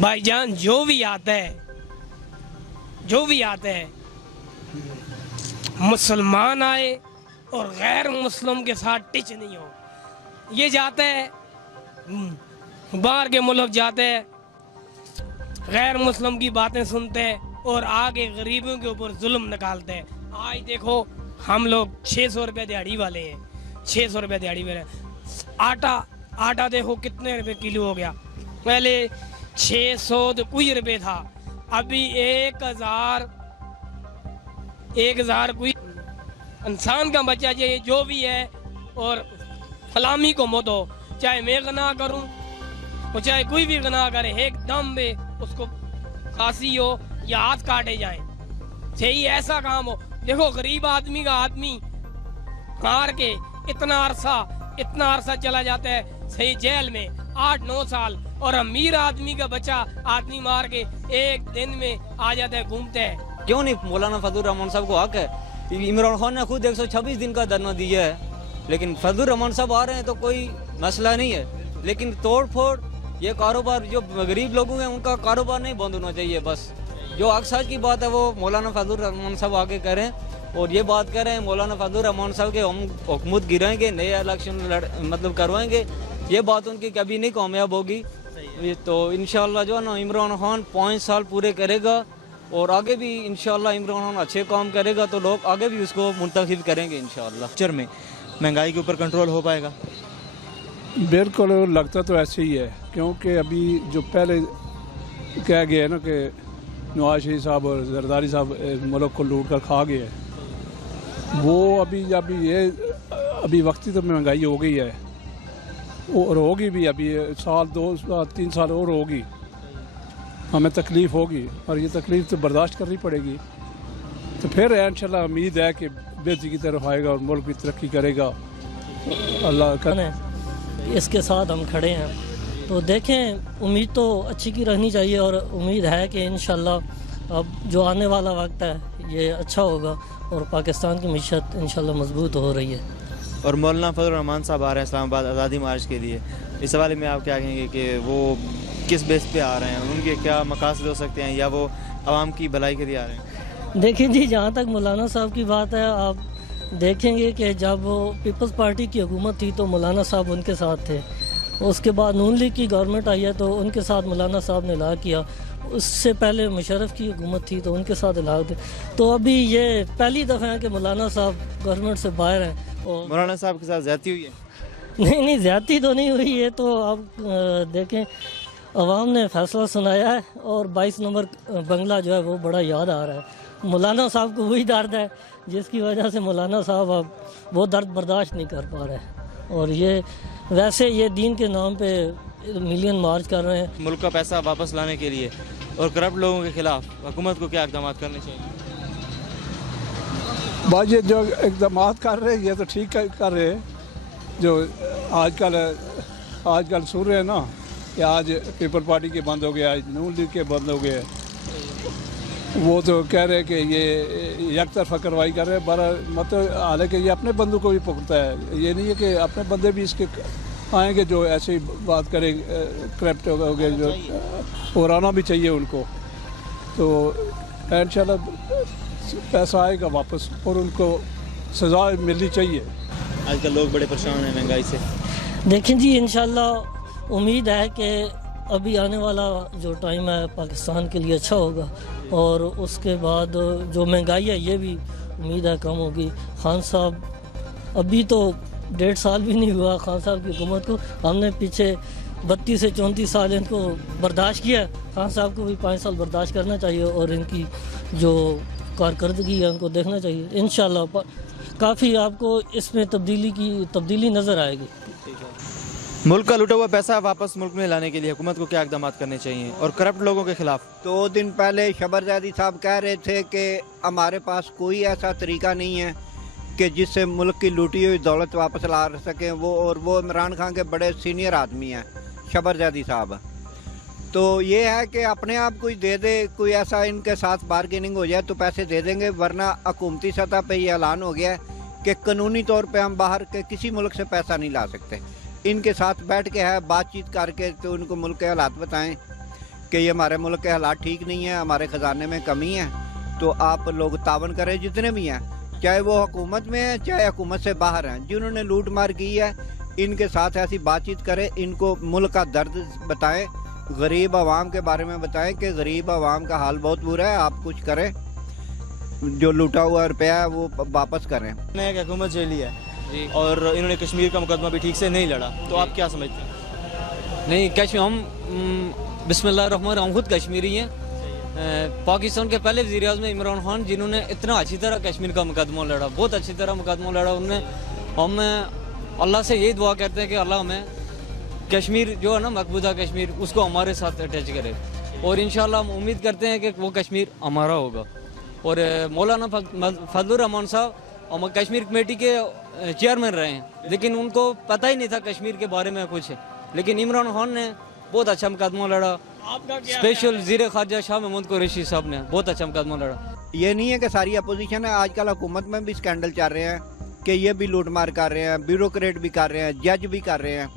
भाई जान जो भी आता है मुसलमान आए और गैर मुस्लिम के साथ टच नहीं हो। ये जाते हैं बाहर के मुल्क जाते हैं, गैर मुस्लिम की बातें सुनते हैं और आगे गरीबों के ऊपर जुल्म निकालते हैं। आज देखो हम लोग 600 रुपये दिहाड़ी वाले हैं, 600 रुपये दिहाड़ी वाले। आटा देखो कितने रुपए किलो हो गया, पहले 600 तो कोई रुपये था, अभी 1000 कोई। इंसान का बच्चा चाहिए जो भी है, और फलामी को मत हो, चाहे मैं गनाह करूं और चाहे कोई भी गनाह करे, एकदम में उसको फांसी हो या हाथ काटे जाएं, सही ऐसा काम हो। देखो गरीब आदमी का आदमी मार के इतना अरसा चला जाता है सही जेल में 8-9 साल, और अमीर आदमी का बच्चा आदमी मार के एक दिन में आ जाता है, घूमते हैं। क्यों नहीं? मौलाना फजल रहमान साहब को हक है। इमरान खान ने खुद 126 दिन का धरना दिया है, लेकिन फजल रहमान साहब आ रहे हैं तो कोई मसला नहीं है। लेकिन तोड़ फोड़ ये कारोबार, जो गरीब लोगों हैं उनका कारोबार नहीं बंद होना चाहिए। बस जो हक सच की बात है वो मौलाना फजल रहमान साहब आगे करें, और ये बात कह रहे हैं मौलाना फजल रहमान साहब के हम हुकूमत गिराएंगे, नए इलेक्शन मतलब करवाएंगे, ये बात उनकी कभी नहीं कामयाब होगी। तो इंशाल्लाह जो है ना इमरान खान 5 साल पूरे करेगा, और आगे भी इंशाल्लाह इमरान खान अच्छे काम करेगा तो लोग आगे भी उसको मुंतखब करेंगे इंशाल्लाह। फ्यूचर में महंगाई के ऊपर कंट्रोल हो पाएगा? बिल्कुल लगता तो ऐसे ही है, क्योंकि अभी जो पहले कह गया है ना कि नवाज शरीफ साहब और जरदारी साहब मुल्क को लूट कर खा गए, वो अभी वक्ती तो महंगाई हो गई है और होगी भी, अभी 1-2-3 साल और होगी, हमें तकलीफ़ होगी, और ये तकलीफ़ तो बर्दाश्त करनी पड़ेगी। तो फिर इंशाल्लाह उम्मीद है कि बेहतरी की तरफ आएगा और मुल्क भी तरक्की करेगा, अल्लाह करे। इसके साथ हम खड़े हैं, तो देखें उम्मीद तो अच्छी की रहनी चाहिए, और उम्मीद है कि इंशाल्लाह अब जो आने वाला वक्त है ये अच्छा होगा और पाकिस्तान की मीशत इंशाल्लाह मजबूत हो रही है। और मौलाना फजल रहमान साहब आ रहे हैं इस्लामाबाद आज़ादी मार्च के लिए, इस हवाले में आप क्या कहेंगे कि वो किस बेस पे आ रहे हैं, उनके क्या मकासद हो सकते हैं, या वो आवाम की भलाई के लिए आ रहे हैं? देखिए जी, जहाँ तक मौलाना साहब की बात है, आप देखेंगे कि जब वो पीपल्स पार्टी की हुकूमत थी तो मौलाना साहब उनके साथ थे, उसके बाद नून लीग की गवर्नमेंट आई है तो उनके साथ मौलाना साहब ने इलाहा किया, उससे पहले मुशर्रफ की हुकूमत थी तो उनके साथ इलाहा थे। तो अभी ये पहली दफ़ा है कि मौलाना साहब गवर्नमेंट से बाहर हैं। और मौलाना साहब के साथ ज़्यादती हुई है? नहीं, ज़्यादती तो नहीं हुई है, तो आप देखें अवाम ने फैसला सुनाया है, और 22 नंबर बंगला जो है वो बड़ा याद आ रहा है। मौलाना साहब को वही दर्द है जिसकी वजह से मौलाना साहब अब वो दर्द बर्दाश्त नहीं कर पा रहे हैं, और ये वैसे ये दीन के नाम पे मिलियन मार्च कर रहे हैं। मुल्क का पैसा वापस लाने के लिए और करप्ट लोगों के खिलाफ हुकूमत को क्या इक़दाम करने चाहिए? बात ये जो इक़दाम कर रहे हैं ये तो ठीक कर रहे हैं। जो आजकल सुन रहे हैं ना कि आज पीपल पार्टी के बंद हो गए, आज नून लीग के बंद हो गए, वो तो कह रहे हैं कि ये एक तरफा कार्रवाई कर रहे हैं, मतलब हालांकि ये अपने बंदों को भी पकड़ता है, ये नहीं है कि अपने बंदे भी इसके आएंगे जो ऐसे ही बात करें करप्ट हो गए, जो और आना भी चाहिए उनको। तो इंशाल्लाह पैसा आएगा वापस और उनको सज़ा मिलनी चाहिए। आजकल लोग बड़े परेशान हैं महंगाई से। देखें जी, इंशाल्लाह उम्मीद है कि अभी आने वाला जो टाइम है पाकिस्तान के लिए अच्छा होगा, और उसके बाद जो महंगाई है ये भी उम्मीद है कम होगी। खान साहब अभी तो 1.5 साल भी नहीं हुआ खान साहब की हुकूमत को, हमने पीछे 32 से 34 साल इनको बर्दाश्त किया, खान साहब को भी 5 साल बर्दाश्त करना चाहिए, और इनकी जो कारकर्दगी है उनको देखना चाहिए। इंशाल्लाह काफ़ी आपको इसमें तब्दीली नज़र आएगी। मुल्क का लूटा हुआ पैसा वापस मुल्क में लाने के लिए हुकूमत को क्या इक़दाम करने चाहिए, और करप्ट लोगों के खिलाफ? 2 दिन पहले शबरज़ैदी साहब कह रहे थे कि हमारे पास कोई ऐसा तरीका नहीं है कि जिससे मुल्क की लूटी हुई दौलत वापस ला सकें वो इमरान खान के बड़े सीनियर आदमी हैं शबरज़ैदी साहब। तो ये है कि अपने आप कोई दे दे, कोई ऐसा इनके साथ बारगेनिंग हो जाए तो पैसे दे देंगे, वरना हुकूमती सतह पे ये ऐलान हो गया है कि कानूनी तौर पे हम बाहर के किसी मुल्क से पैसा नहीं ला सकते। इनके साथ बैठ के है बातचीत करके तो उनको मुल्क के हालात बताएं कि ये हमारे मुल्क के हालात ठीक नहीं है, हमारे ख़जाने में कमी है, तो आप लोग तावन करें जितने भी हैं, चाहे वो हुकूमत में हैं चाहे हुकूमत से बाहर हैं, जिन्होंने लूट मार की है इनके साथ ऐसी बातचीत करें, इनको मुल्क का दर्द बताएं, गरीब आवाम के बारे में बताएं कि गरीब आवाम का हाल बहुत बुरा है, आप कुछ करें, जो लूटा हुआ रुपया है वो वापस करें। ने एक हुकूमत झेली है और इन्होंने कश्मीर का मुकदमा भी ठीक से नहीं लड़ा, तो आप क्या समझते हैं? नहीं, कश्मीर हम बिस्मिल्लाहिर्रहमानिर्रहीम हम खुद कश्मीरी हैं। पाकिस्तान के पहले वज़ीर आज़म इमरान खान जिन्होंने इतना अच्छी तरह कश्मीर का मुकदमा लड़ा, बहुत अच्छी तरह मुकदमा लड़ा उन्होंने। हम अल्लाह से यही दुआ करते हैं कि अल्लाह हमें कश्मीर जो है ना मकबूजा कश्मीर उसको हमारे साथ अटैच करे, और इंशाअल्लाह हम उम्मीद करते हैं कि वो कश्मीर हमारा होगा। और मौलाना फजलुर रहमान साहब हम कश्मीर कमेटी के चेयरमैन रहे हैं, लेकिन उनको पता ही नहीं था कश्मीर के बारे में कुछ, लेकिन इमरान खान ने बहुत अच्छा मुकदमा लड़ा। स्पेशल वज़ीर ख़ारजा शाह महमूद कुरैशी साहब ने बहुत अच्छा मुकदमा लड़ा। ये नहीं है कि सारी अपोजिशन है, आजकल हुकूमत में भी स्कैंडल चल रहे हैं कि ये भी लूट मार कर रहे हैं, ब्यूरोक्रेट भी कर रहे हैं, जज भी कर रहे हैं,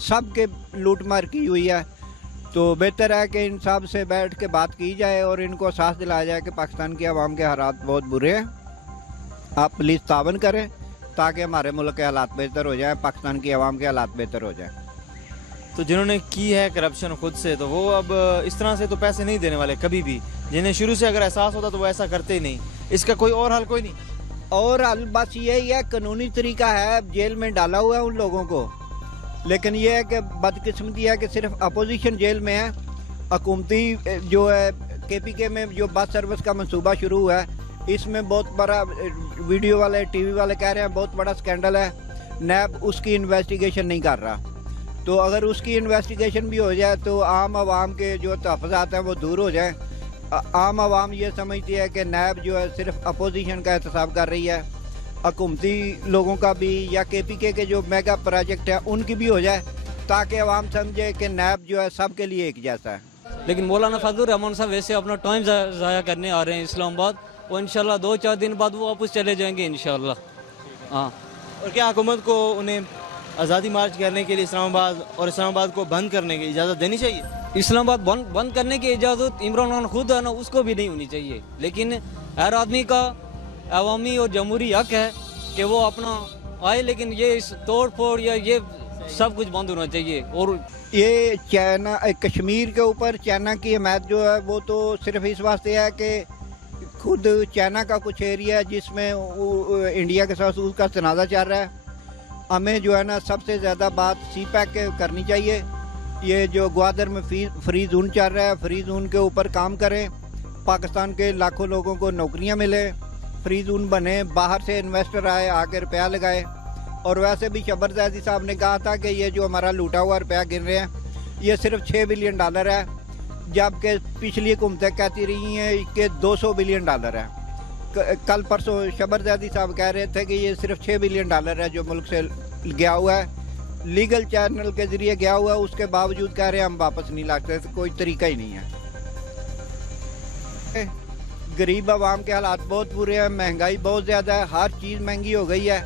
सब के लूट मार की हुई है। तो बेहतर है कि इंसाफ से बैठ के बात की जाए और इनको एहसास दिलाया जाए कि पाकिस्तान की आवाम के हालात बहुत बुरे हैं, आप प्लीज़ तावन करें ताकि हमारे मुल्क के हालात बेहतर हो जाए, पाकिस्तान की आवाम के हालात बेहतर हो जाए। तो जिन्होंने की है करप्शन खुद से, तो वो अब इस तरह से तो पैसे नहीं देने वाले कभी भी, जिन्हें शुरू से अगर एहसास होता तो वो ऐसा करते ही नहीं। इसका कोई और हल कोई नहीं? और हल बस यही है, कानूनी तरीका है, जेल में डाला हुआ है उन लोगों को, लेकिन ये है कि बदकिस्मती है कि सिर्फ अपोजिशन जेल में है। हुकूमती जो है KPK में जो बस सर्विस का मंसूबा शुरू हुआ है, इसमें बहुत बड़ा वीडियो वाले TV वाले कह रहे हैं बहुत बड़ा स्कैंडल है, नैब उसकी इन्वेस्टिगेशन नहीं कर रहा। तो अगर उसकी इन्वेस्टिगेशन भी हो जाए तो आम आवाम के जो तहफ़्फ़ुज़ात हैं वो दूर हो जाएं। आम आवाम ये समझती है कि नैब जो है सिर्फ अपोजिशन का एहतसाब कर रही है, हुकूमती लोगों का भी या KPK के जो मेगा प्रोजेक्ट है उनकी भी हो जाए, ताकि आवाम समझे कि नैब जो है सब के लिए एक जैसा है। लेकिन मौलाना फजलुर रहमान साहब वैसे अपना टाइम ज़ाया करने आ रहे हैं इस्लामाबाद, और इंशाल्लाह 2-4 दिन बाद वो वापस चले जाएंगे इंशाल्लाह। हाँ, और क्या हुकूमत को उन्हें आज़ादी मार्च करने के लिए इस्लामाबाद को बंद करने की इजाज़त देनी चाहिए? इस्लामाबाद बंद करने की इजाज़त इमरान खान खुद है ना, उसको भी नहीं होनी चाहिए, लेकिन हर आदमी का अवामी और जमहूरी हक है कि वो अपना आए, लेकिन ये इस तोड़ फोड़ या ये सब कुछ बंद होना चाहिए। और ये चाइना कश्मीर के ऊपर चाइना की हमायत जो है वो तो सिर्फ इस वास्ते है कि खुद चाइना का कुछ एरिया है जिसमें इंडिया के साथ उसका तनाज़ा चल रहा है। हमें जो है ना सबसे ज़्यादा बात CPEC करनी चाहिए। ये जो ग्वादर में फ्री जोन चल रहा है, फ्री जोन के ऊपर काम करें, पाकिस्तान के लाखों लोगों को नौकरियां मिले, फ्री जोन बने, बाहर से इन्वेस्टर आए आके रुपया लगाए। और वैसे भी शबर ज़ैदी साहब ने कहा था कि ये जो हमारा लूटा हुआ रुपया गिन रहे हैं ये सिर्फ $6 बिलियन है, जबकि पिछली हुकूमतें कहती रही हैं कि $200 बिलियन है। कल परसों शबर ज़ैदी साहब कह रहे थे कि ये सिर्फ $6 बिलियन है जो मुल्क से गया हुआ है, लीगल चैनल के ज़रिए गया हुआ है, उसके बावजूद कह रहे हैं हम वापस नहीं लाते, तो कोई तरीका ही नहीं है। गरीब आवाम के हालात बहुत बुरे हैं, महंगाई बहुत ज़्यादा है, हर चीज़ महंगी हो गई है।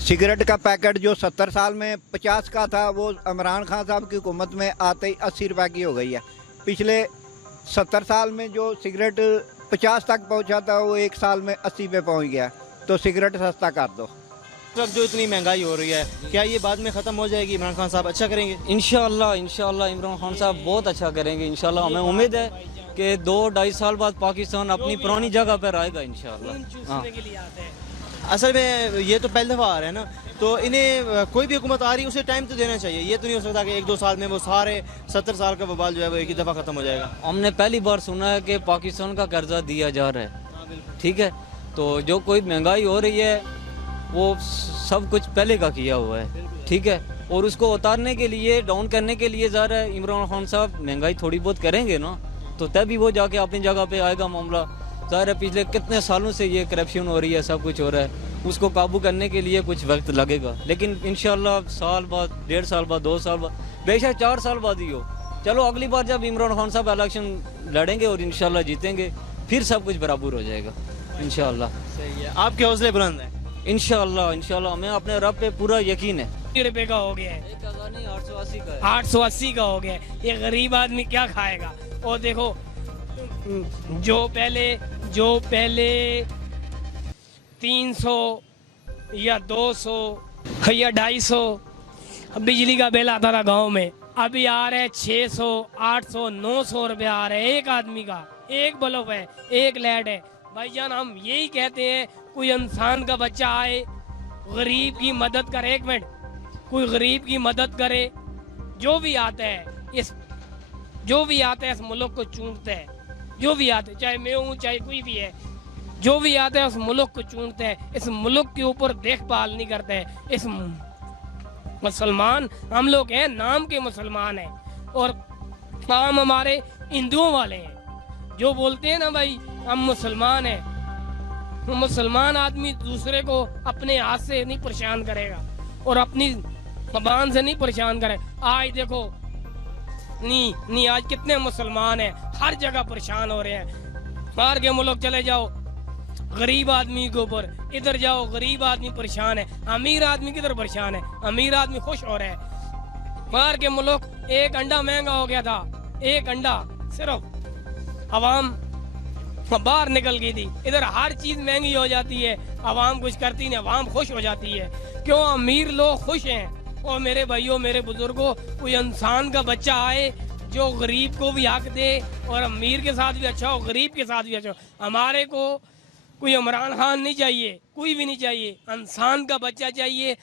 सिगरेट का पैकेट जो 70 साल में 50 का था वो इमरान खान साहब की हुकूमत में आते ही 80 रुपये की हो गई है। पिछले 70 साल में जो सिगरेट 50 तक पहुंचा था वो 1 साल में 80 पे पहुंच गया। तो सिगरेट सस्ता कर दो। इस वक्त जो इतनी महंगाई हो रही है, क्या ये बाद में ख़त्म हो जाएगी? इमरान खान साहब अच्छा करेंगे इंशाल्लाह इमरान खान साहब बहुत अच्छा करेंगे इंशाल्लाह। हमें उम्मीद है कि 2-2.5 साल बाद पाकिस्तान अपनी पुरानी जगह पर आएगा इंशाल्लाह। हाँ, असल में ये तो पहली दफ़ा आ रहे हैं ना, तो इन्हें कोई भी हुकूमत आ रही है उसे टाइम तो देना चाहिए। ये तो नहीं हो सकता कि 1-2 साल में वो सारे 70 साल का बवाल जो है वो एक ही दफ़ा ख़त्म हो जाएगा। हमने पहली बार सुना है कि पाकिस्तान का कर्जा दिया जा रहा है, ठीक है। तो जो कोई महंगाई हो रही है वो सब कुछ पहले का किया हुआ है, ठीक है, और उसको उतारने के लिए, डाउन करने के लिए जा रहा है इमरान खान साहब। महंगाई थोड़ी बहुत करेंगे ना तो तभी वो जाके अपनी जगह पे आएगा मामला। ज़ाहिर है पिछले कितने सालों से ये करप्शन हो रही है, सब कुछ हो रहा है, उसको काबू करने के लिए कुछ वक्त लगेगा, लेकिन इंशाल्लाह साल बाद, 1.5 साल बाद, 2 साल बाद, बेशक 4 साल बाद ही हो, चलो अगली बार जब इमरान खान साहब इलेक्शन लड़ेंगे और इंशाल्लाह जीतेंगे फिर सब कुछ बराबर हो जाएगा इंशाल्लाह। सही है, आपके हौसले बुलंद हैं। इंशाल्लाह हमें अपने रब पे पूरा यकीन है। रुपए का हो गया है, 1000 नहीं 880 का है। 880 का हो गया है। ये गरीब आदमी क्या खाएगा? और देखो जो पहले 300 या 200 या 250 बिजली का बिल आता था गांव में, अभी आ रहे 600 800 900 रुपये आ रहे हैं एक आदमी का। एक बल्ब है, एक लाइट है। भाईजान हम यही कहते हैं कोई इंसान का बच्चा आए, गरीब की मदद करे। एक मिनट, कोई गरीब की मदद करे। जो भी आता है इस मुल्क को चूंटता है, जो भी आता है, चाहे मैं हूँ चाहे कोई भी है, जो भी आता है उस मुल्क को चूंटता है, इस मुल्क के ऊपर देखभाल नहीं करता है। इस मुसलमान हम लोग हैं, नाम के मुसलमान हैं और काम हमारे हिंदुओं वाले हैं। जो बोलते हैं ना भाई हम मुसलमान हैं, तो मुसलमान आदमी दूसरे को अपने हाथ से नहीं परेशान करेगा और अपनी जबान से नहीं परेशान करे। आज देखो नहीं आज कितने मुसलमान हैं हर जगह परेशान हो रहे हैं। बाहर के मुल्क चले जाओ गरीब आदमी के ऊपर, इधर जाओ गरीब आदमी परेशान है, अमीर आदमी किधर परेशान है, अमीर आदमी खुश हो रहा है। बाहर के मुल्क एक अंडा महंगा हो गया था, एक अंडा सिर्फ अवाम बाहर निकल गई थी। इधर हर चीज महंगी हो जाती है, अवाम कुछ करती नहीं, अवाम खुश हो जाती है। क्यों? अमीर लोग खुश हैं। और मेरे भाइयों मेरे बुजुर्गों, कोई इंसान का बच्चा आए जो गरीब को भी हक दे और अमीर के साथ भी अच्छा हो, गरीब के साथ भी अच्छा हो। हमारे को कोई इमरान खान नहीं चाहिए, कोई भी नहीं चाहिए, इंसान का बच्चा चाहिए।